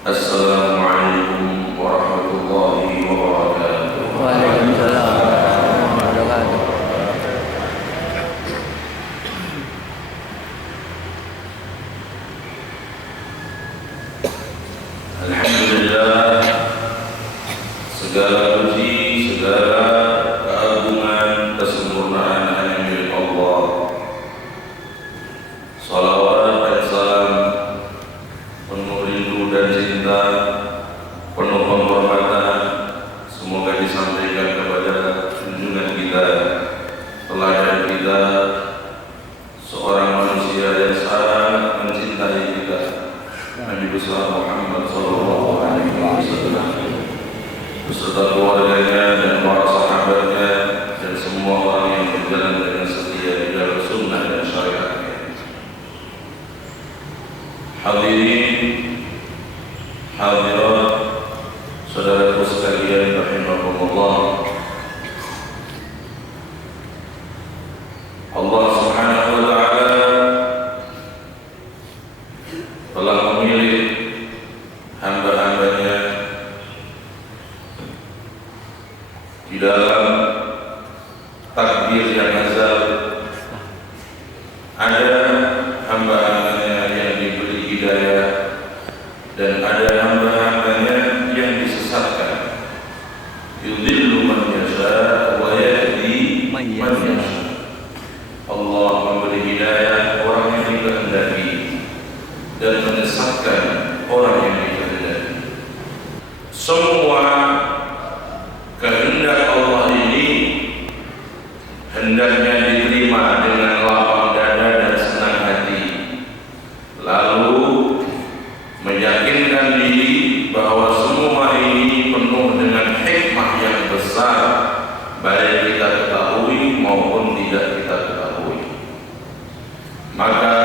Assalamualaikum warahmatullahi wabarakatuh. Waalaikumsalam warahmatullahi wabarakatuh. Alhamdulillah, segala puji, segala keagungan, kesempurnaan hanya milik Allah. Salawat dan salam penuh rindu dan cinta, penuh penghormatan, semoga disampaikan kepada junjungan kita, teladan kita, seorang manusia yang sangat mencintai kita, Nabi besar Muhammad sallallahu alaihi wasallam, beserta keluarganya dan para sahabatnya dan semua orang yang berjalan dengan setia di dalam sunnah dan syariatnya. Hadirin, hadirat, saudaraku sekalian rahimakumullah. Allah Subhanahu wa taala telah memilih hamba-hambanya di dalam takdir yang azal. Ada hamba-hambanya yang diberi hidayah dan ada hamba-hambanya yang disesatkan. Yudhillu man yasha wa yahdi man yasha. Allah memberi hidayah orang yang dikehendaki dan menyesatkan orang yang dikehendaki. Semua kehendak Allah ini hendaknya diterima dengan lapang dada dan senang hati, lalu meyakinkan diri bahwa semua ini penuh dengan hikmah yang besar, baik kita ketahui maupun tidak kita ketahui. Maka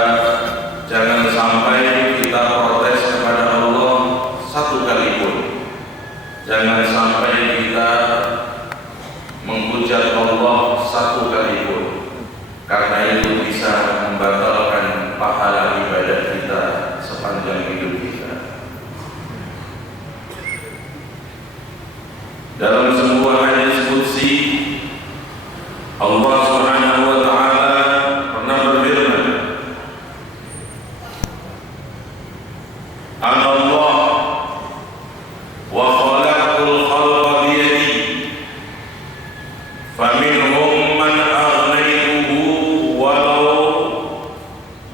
jangan sampai kita protes kepada Allah satu kali pun. Jangan sampai kita menghujat Allah satu kali pun, karena itu bisa membatalkan pahala ibadah kita sepanjang hidup kita. Dalam sebuah hadis qudsi, Allah Subhanahu wa taala pernah berfirman, "Ana Allah wa khalaqul khalqa bi yadi, faminhum man aghnaytuhu walau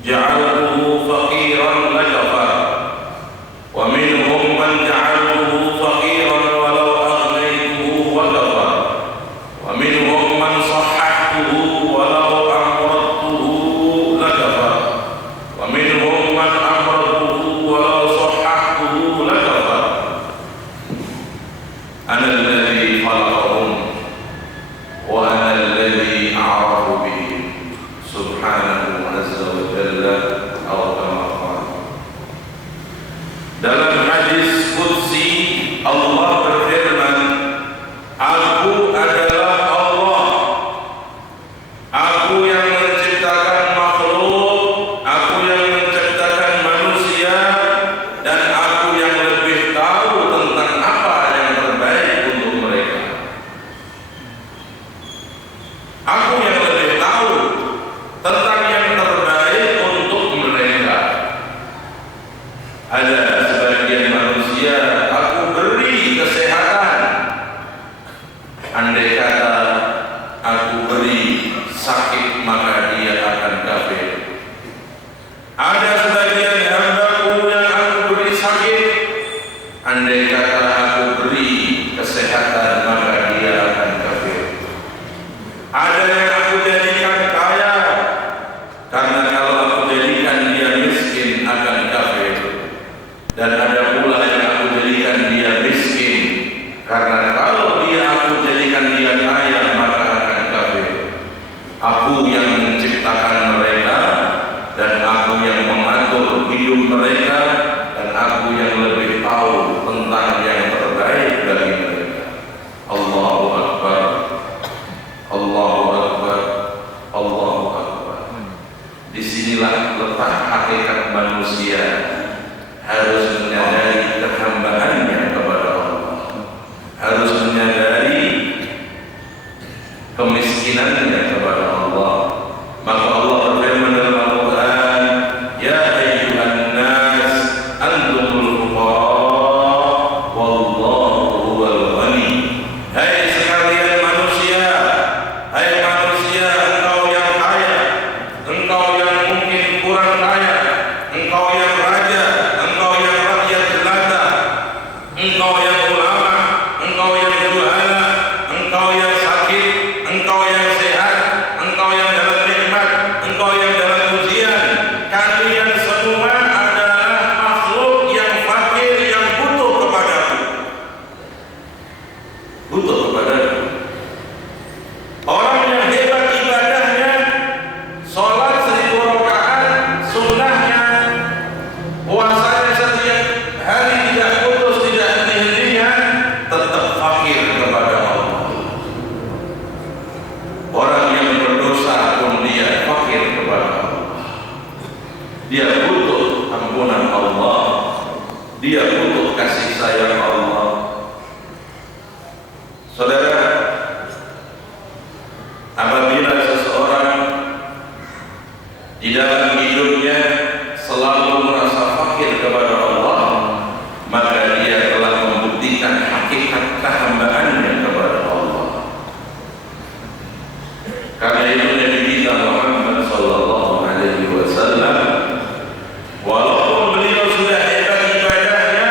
ja'altuhu faqiran lakafa, wa minhum man ja'altuhu faqiran walau aghnaytuhu wakafa, wa minhum man sahhahtuhu walau amradtuhu lakafa, wa minhum man amradtuhu walau sahhahtuhu lakafa. Ana alladhi khalaqahum wa ana alladhi a'rafu bihim subhanahu azza wa jalla aw kama qala." Dalam hadis qudsi Allah berfirman, "Aku adalah Allah. Aku yang menciptakan makhluk, aku yang menciptakan manusia, dan aku yang lebih tahu tentang apa yang terbaik untuk mereka." Aku yang lebih tahu tentang yang terbaik untuk mereka. Ada sebagian manusia aku beri kesehatan, andai kata aku beri sakit maka dia akan kafir. Ada sebagian hambaku yang aku beri sakit, andai kata aku beri kesehatan maka dia akan kafir. Ada yang aku jadikan kaya, karena kalau aku jadikan dia miskin akan kafir. Dan ada pula yang aku jadikan dia miskin, karena kalau aku jadikan dia kaya maka akan kafir. Aku yang menciptakan mereka, dan aku yang mengatur hidup mereka, dan aku yang lebih tahu tentang yang terbaik bagi mereka. Allahu Akbar, Allahu Akbar, Allahu Akbar. Disinilah letak hakikat manusia harus menyadari dia butuh kasih sayang Allah. Saudara, apabila seseorang di dalam hidupnya selalu merasa fakir kepada Allah, maka dia telah membuktikan hakikat kehambaannya kepada Allah. Karena itu Nabi kita Muhammad sallallahu alaihi wasallam, walaupun beliau sudah hebat ibadahnya,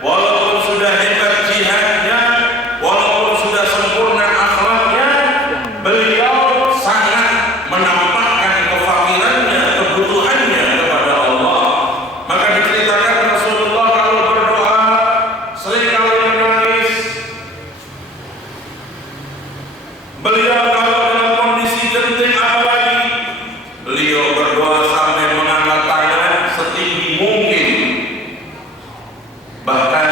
walaupun sudah hebat jihadnya, walaupun sudah sempurna akhlaknya, beliau sangat menampakkan kefakirannya, kebutuhannya kepada Allah. Maka diceritakan Rasulullah kalau berdoa seringkali menangis. Beliau kalau dalam kondisi genting apalagi, beliau berdoa sampai mengangkat tangan setinggi mungkin. Bahkan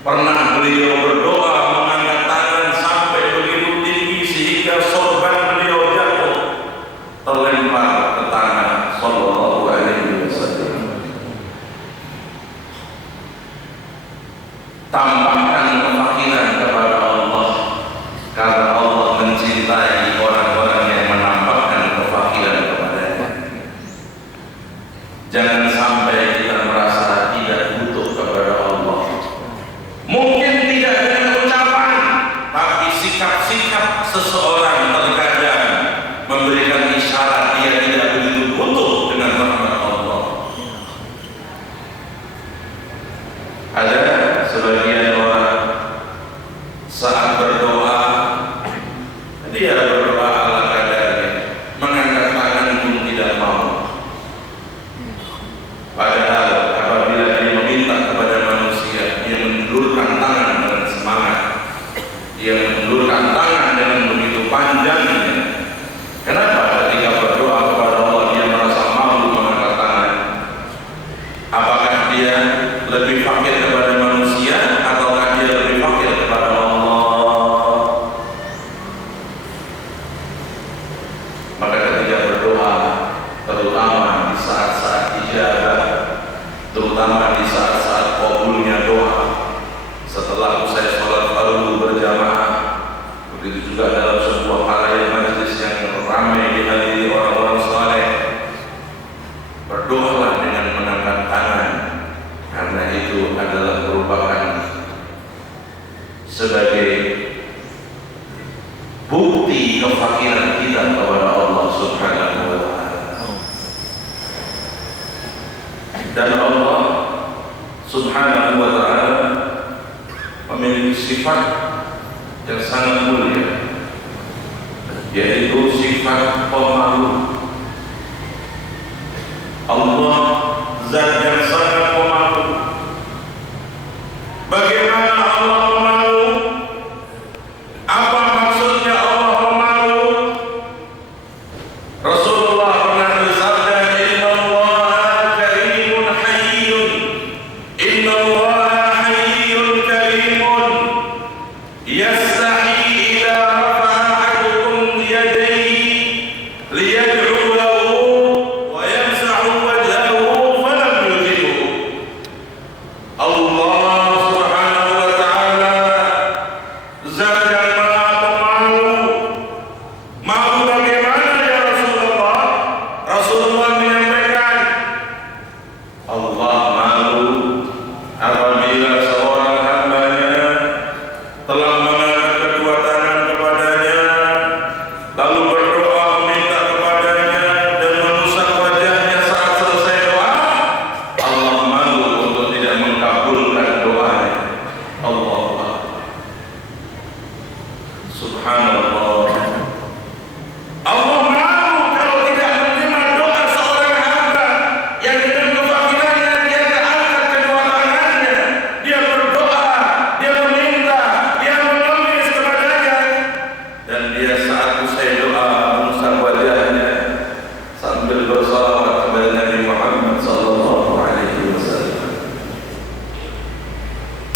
pernah beliau berdoa mengangkat tangan sampai begitu tinggi sehingga sorban beliau jatuh terlempar ke tangan sallallahu alaihi wasallam. Tampakkan kefakiran kepada Allah, karena Allah mencintai orang-orang yang menampakkan kefakiran kepadanya. Jangan sampai kita merasa tidak butuh kepada Allah. Mungkin tidak dengan ucapan, tapi sikap-sikap seseorang terkadang memberikan isyarat dia tidak begitu butuh dengan rahmat Allah. Ada sebagian orang saat berdoa, dia berdoa ala kadarnya, mengangkat tangan pun tidak mau. Padahal apabila dia meminta kepada manusia, dia menjulurkan tangan dengan semangat, dia menjulurkan tangan dengan begitu panjangnya. Kenapa ketika berdoa kepada Allah dia merasa malu mengangkat tangan? Apakah dia lebih fakir kepada manusia ataukah dia lebih fakir kepada Allah? Maka ketika berdoa, terutama di saat-saat ijabah, terutama di saat-saat kabulnya doa, setelah usai sholat fardu berjamaah, begitu juga dalam sebuah halayak majlis yang ramai dihadiri orang-orang saleh, berdoalah dengan mengangkat tangan, karena itu adalah merupakan sebagai bukti kefakiran kita kepada Allah Subhanahu wa ta'ala. Dan Allah Subhanahu wa ta'ala memiliki sifat yang sangat mulia, yaitu sifat pemalu. Allah zat yang sangat pemalu. Bagaimana Allah pemalu? Apa maksudnya Allah pemalu? Rasulullah pernah bersabda, "Innallaha karimun hayyun, innallaha hayyun karimun, yastahi idza rafa'a ahadukum yadayhi liyad'u lahu wa yamsahu wajhahu falam yujibhu." Allah Subhanahu wa ta'ala zat yang maha pemalu. Malu bagaimana ya Rasulullah? Rasulullah menyampaikan, Allah malu apabila seorang hambanya telah mengangkat kedua tangan kepadanya, lalu berdoa meminta kepadanya dan menusuk wajahnya saat selesai doa. Allah malu untuk tidak mengabulkan doanya. Allah Subhanallah. Allah malu kalau tidak menerima doa seorang hamba yang dengan kefakirannya dia angkat kedua tangannya, dia berdoa, dia meminta, dia mengemis kepadanya, dan dia saat usai doa mengusap wajahnya sambil bersalawat kepada Nabi Muhammad sallallahu alaihi wasallam.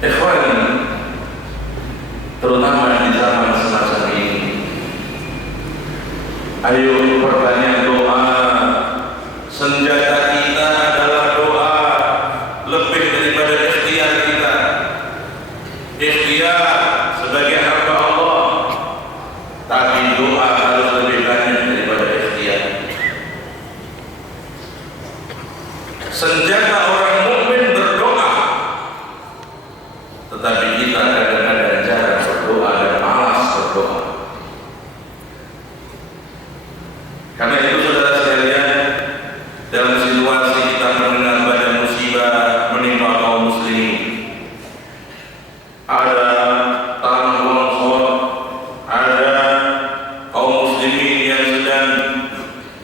Ikhwan, terutama di zaman semacam ini, ayo perbanyak doa. Senjata kita adalah doa. Lebih daripada ikhtiar kita. Ikhtiar sebagai hamba Allah, tapi doa harus lebih banyak daripada ikhtiar. Senjata orang mukmin berdoa, tetapi kita kadang-kadang jarang berdoa dan malas berdoa. Karena itu saudara sekalian, dalam situasi kita mendengar banyak musibah menimpa kaum muslimin, ada tanah longsor, ada kaum muslimin yang sedang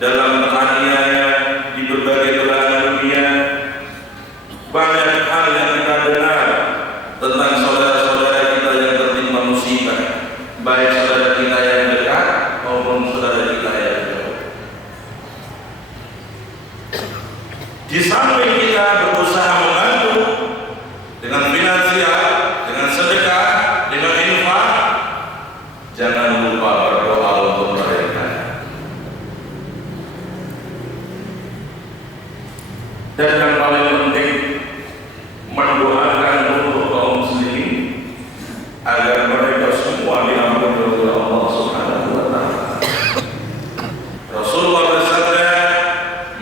dalam penganiayaan di berbagai belahan dunia, banyak hal yang kita dengar tentang saudara-saudara kita yang tertimpa musibah, baik saudara kita yang dekat maupun saudara kita yang jauh. Di samping kita berusaha membantu dengan finansial, dengan sedekah, dengan infak, jangan lupa berdoa untuk mereka. Dan yang paling penting, mendoakan untuk kaum muslimin agar mereka semua diampuni oleh Allah Subhanahu wa taala. Rasulullah bersabda,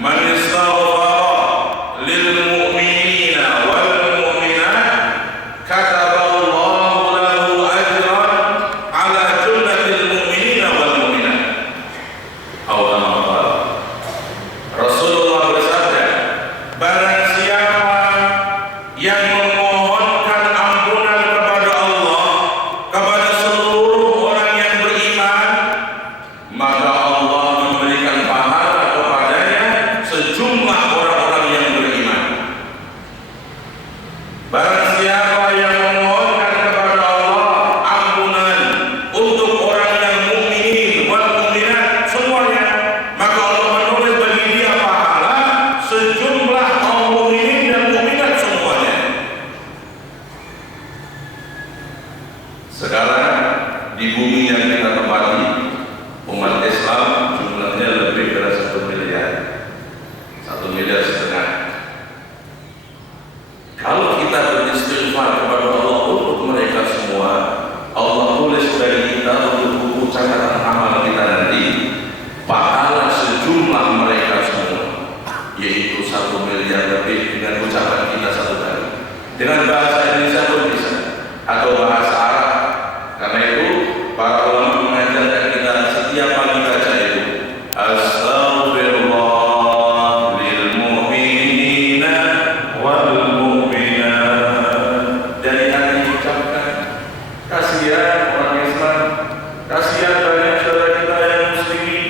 "Man istaghfara lil mu'minina wal mu'minat kataballahu lahu ajran ala jumlatil mu'minina wal mu'minat." Rasulullah bersabda, barang siapa yang memohonkan ampunan kepada Allah kepada seluruh orang yang beriman, maka Allah memberikan pahala kepadanya sejumlah orang-orang yang beriman. Barang siapa yang memohonkan kepada Allah ampunan untuk orang yang mukminin wal mukminat semuanya, maka Allah menulis bagi dia pahala sejumlah kaum mukminin dan mukminat semuanya. Sekarang di bumi yang kita tempati, umat Islam jumlahnya lebih dari 1 miliar, 1,5 miliar. Kalau kita beristighfar kepada Allah untuk mereka semua, Allah tulis bagi kita untuk buku catatan amal kita nanti pahala sejumlah mereka semua, yaitu 1 miliar lebih dengan ucapan kita satu kali. Dengan bahasa Indonesia pun bisa, atau bahasa Arab. Karena itu para ulama mengajarkan kita setiap pagi baca itu, Astaghfirullah lil mu'minina wal mu'minat. Dari hati ucapkan, kasihan orang Islam, kasihan banyak saudara kita yang muslimin,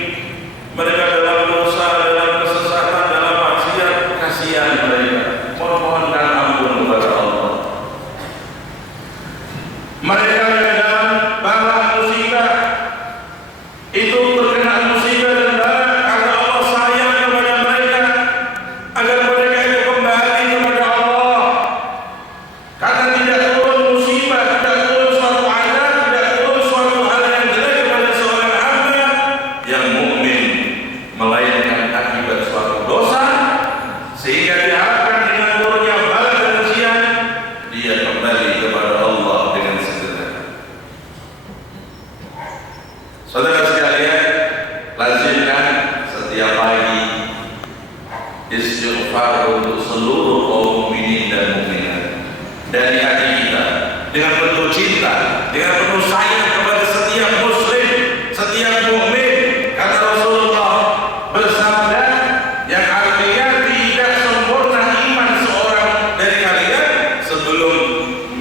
mereka dalam dosa, dalam kesesatan, dalam maksiat, kasihan mereka. Mohonkan ampun kepada Allah. Mereka yang dalam bala musibah itu terkena musibah dan bala karena Allah sayang kepada mereka, agar mereka itu kembali kepada Allah. Karena tidak turun musibah, tidak turun suatu azab, tidak turun suatu hal yang jelek kepada seorang hamba yang mukmin, melainkan akibat suatu dosa, sehingga diharapkan dengan turunnya bala dan ujian dia kembali kepada Allah dengan segera. Saudara sekalian, lazimkan setiap pagi istighfar untuk seluruh kaum mukminin dan mukminat dari hati kita, dengan penuh cinta, dengan penuh sayang kepada setiap muslim, setiap mukmin. Kata Rasulullah bersabda, yang artinya tidak sempurna iman seorang dari kalian sebelum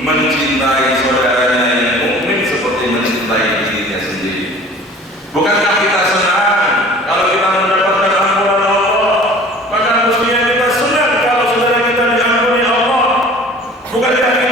mencintai saudaranya yang mukmin seperti mencintai dirinya sendiri. Bukankah kita senang kalau kita mendapatkan ampunan Allah? Maka mestinya kita senang kalau saudara kita diampuni Allah. Bukankah